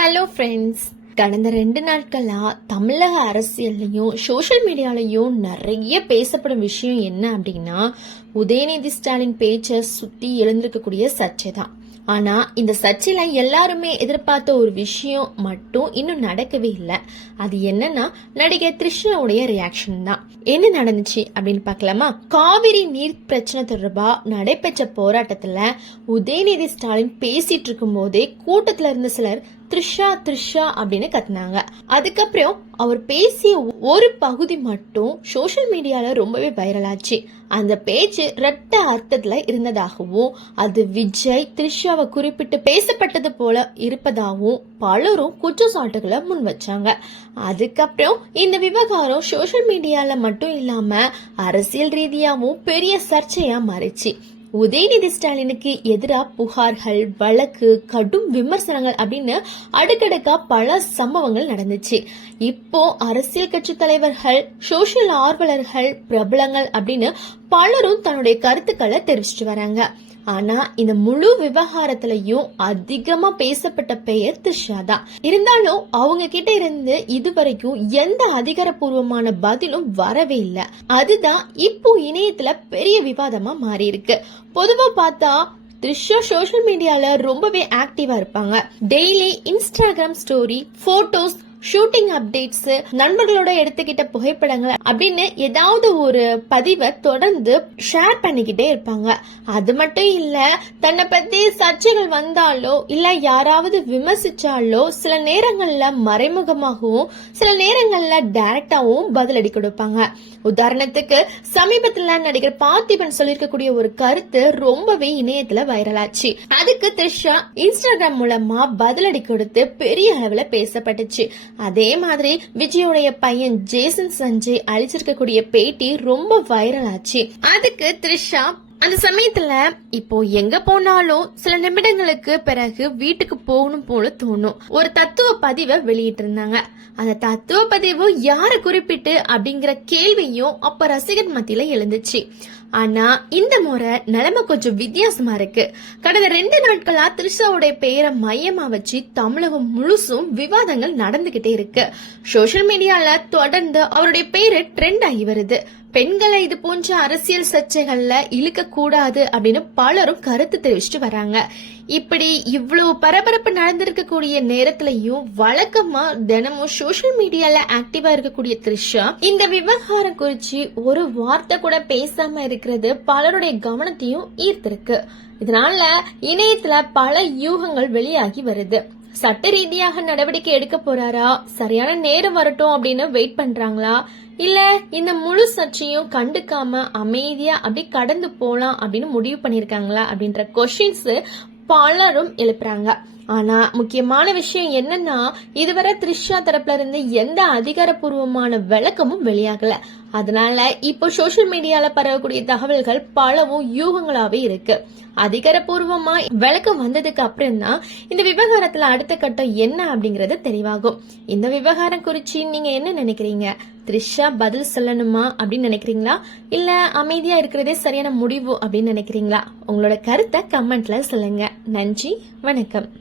Hello friends, கடந்த 2 நாட்களா தமிழக அரசியல்லையும் சோஷியல் மீடியாலையும் நிறைய பேசப்படும் விஷயம் என்ன அப்படின்னா, உதயநிதி ஸ்டாலின் பேச்சை சுத்தி எழுந்திருக்கக்கூடிய சர்ச்சை தான். ஆனா இந்த சர்ச்சையில எல்லாருமே எதிர்பார்த்த ஒரு விஷயம் மட்டும் இன்னும் நடக்கவே இல்லை. அது என்னன்னா, நடிகை த்ரிஷாவுடைய ரியாக்ஷன் தான். என்ன நடந்துச்சு அப்படின்னு பார்க்கலாமா? காவிரி நீர் பிரச்சனை தொடர்பா நடைபெற்ற போராட்டத்துல உதயநிதி ஸ்டாலின் பேசிட்டு இருக்கும் போதே கூட்டத்துல இருந்த சிலர் த்ரிஷா த்ரிஷா அப்படின்னு கத்துனாங்க. அதுக்கப்புறம் அவர் பேசிய ஒரு பகுதி மட்டும் சோஷியல் மீடியால ரொம்பவே வைரல் ஆச்சு. அந்த பேச்சு ரெட்ட அர்த்தத்துல இருந்ததாகவும், அது விஜய் த்ரிஷாவை குறிப்பிட்டு பேசப்பட்டது போல இருப்பதாகவும் பலரும் குற்றச்சாட்டுகளை முன் வச்சாங்க. அதுக்கப்புறம் இந்த விவகாரம் சோஷியல் மீடியால மட்டும் இல்லாம அரசியல் ரீதியாவும் பெரிய சர்ச்சையா மாறிச்சு. உதயநிதி ஸ்டாலினுக்கு எதிராக புகார்கள், வழக்கு, கடும் விமர்சனங்கள் அப்படின்னு அடுக்கடுக்கா பல சம்பவங்கள் நடந்துச்சு. இப்போ அரசியல் கட்சி தலைவர்கள், சோசியல் ஆர்வலர்கள், பிரபலங்கள் அப்படின்னு பலரும் தன்னுடைய கருத்துக்களை தெரிவிச்சிட்டு வராங்க. ஆனா இந்த முழு விவகாரத்திலையும் அதிகமா பேசப்பட்ட பெயர் த்ரிஷா தான். இருந்தாலும் அவங்க கிட்ட இருந்து இதுவரைக்கும் எந்த அதிகாரப்பூர்வமான பதிலும் வரவே இல்லை. அதுதான் இப்போ இணையத்துல பெரிய விவாதமா மாறி இருக்கு. பொதுவா பார்த்தா த்ரிஷா சோஷியல் மீடியால ரொம்பவே ஆக்டிவா இருப்பாங்க. Daily Instagram story, photos, shooting updates, நண்பர்களோட எடுத்துக்கிட்ட புகைப்படங்கள் அப்படின்னு ஏதாவது ஒரு பதிவை தொடர்ந்து ஷேர் பண்ணிக்கிட்டே இருப்பாங்க. அது மட்டும் இல்ல, தன்னை பத்தி சர்ச்சைகள் வந்தாலோ இல்ல யாராவது விமர்சிச்சாலோ சில நேரங்கள்ல மறைமுகமாகவும் சில நேரங்கள்ல டைரக்டாவும் பதிலடி கொடுப்பாங்க. உதாரணத்துக்கு சமீபத்துல நடிகர் பார்த்திபன் சொல்லிருக்கக்கூடிய ஒரு கருத்து ரொம்பவே இணையத்துல வைரலாச்சு. அதுக்கு த்ரிஷா இன்ஸ்டாகிராம் மூலமா பதிலடி கொடுத்து பெரிய அளவுல பேசப்பட்டுச்சு. அதே மாதிரி விஜயோடைய பையன் ஜேசன் சஞ்சய் அழிச்சிருக்கக்கூடிய பேட்டி ரொம்ப வைரல் ஆச்சு. அதுக்கு த்ரிஷா அந்த சமயத்துல, இப்போ எங்க போனாலும் சில நிமிடங்களுக்கு பிறகு வீட்டுக்கு போகணும் போல தோணும், ஒரு தத்துவ பதிவை வெளியிட்டு இருந்தாங்க. அந்த தத்துவ பதிவு யாரை குறிப்பிட்டு அப்படிங்கிற கேள்வியும் அப்ப ரசிகர் மத்தியில எழுந்துச்சு. ஆனா இந்த முறை நிலைமை கொஞ்சம் வித்தியாசமா இருக்கு. கடந்த 2 நாட்களா த்ரிஷாவுடைய பெயரை மையமா வச்சு தமிழகம் முழுசும் விவாதங்கள் நடந்துகிட்டே இருக்கு. சோசியல் மீடியால தொடர்ந்து அவருடைய பெயரு ட்ரெண்ட் ஆகி வருது. பெண்களை இது போன்ற அரசியல் சர்ச்சைகள்ல இழுக்க கூடாது அப்படின்னு பலரும் கருத்து தெரிவிச்சுட்டு வராங்க. இப்படி இவ்வளவு பரபரப்பு நடந்திருக்கக்கூடிய நேரத்திலையும் வழக்கமா தினமும் சோசியல் மீடியால ஆக்டிவா இருக்கக்கூடிய த்ரிஷா இந்த விவகாரம் குறிச்சு ஒரு வார்த்தை கூட பேசாம இருக்கிறது பலருடைய கவனத்தையும் ஈர்த்திருக்கு. இதனால இணையத்துல பல யூகங்கள் வெளியாகி வருது. சட்ட ரீதியாக நடவடிக்கை எடுக்க போறாரா, சரியான நேரம் வரட்டும் அப்படின்னு வெயிட் பண்றாங்களா, இல்ல இந்த முழு சர்ச்சையும் கண்டுக்காம அமைதியா அப்படி கடந்து போலாம் அப்படின்னு முடிவு பண்ணிருக்காங்களா அப்படின்ற கொஸ்டின்ஸ் பலரும் எழுப்புறாங்க. ஆனா முக்கியமான விஷயம் என்னன்னா, இதுவரை த்ரிஷா தரப்புல இருந்து எந்த அதிகாரப்பூர்வமான விளக்கமும் வெளியாகல. அதனால இப்போ சோசியல் மீடியால பரவக்கூடிய தகவல்கள் பலவும் யூகங்களாவே இருக்கு. அதிகாரப்பூர்வமா விளக்கம் வந்ததுக்கு அப்புறம் தான் இந்த விவகாரத்துல அடுத்த கட்டம் என்ன அப்படிங்கறது தெளிவாகும். இந்த விவகாரம் குறிச்சு நீங்க என்ன நினைக்கிறீங்க? த்ரிஷா பதில் சொல்லணுமா அப்படின்னு நினைக்கிறீங்களா, இல்ல அமைதியா இருக்கிறதே சரியான முடிவு அப்படின்னு நினைக்கிறீங்களா? உங்களோட கருத்தை கமெண்ட்ல சொல்லுங்க. நன்றி, வணக்கம்.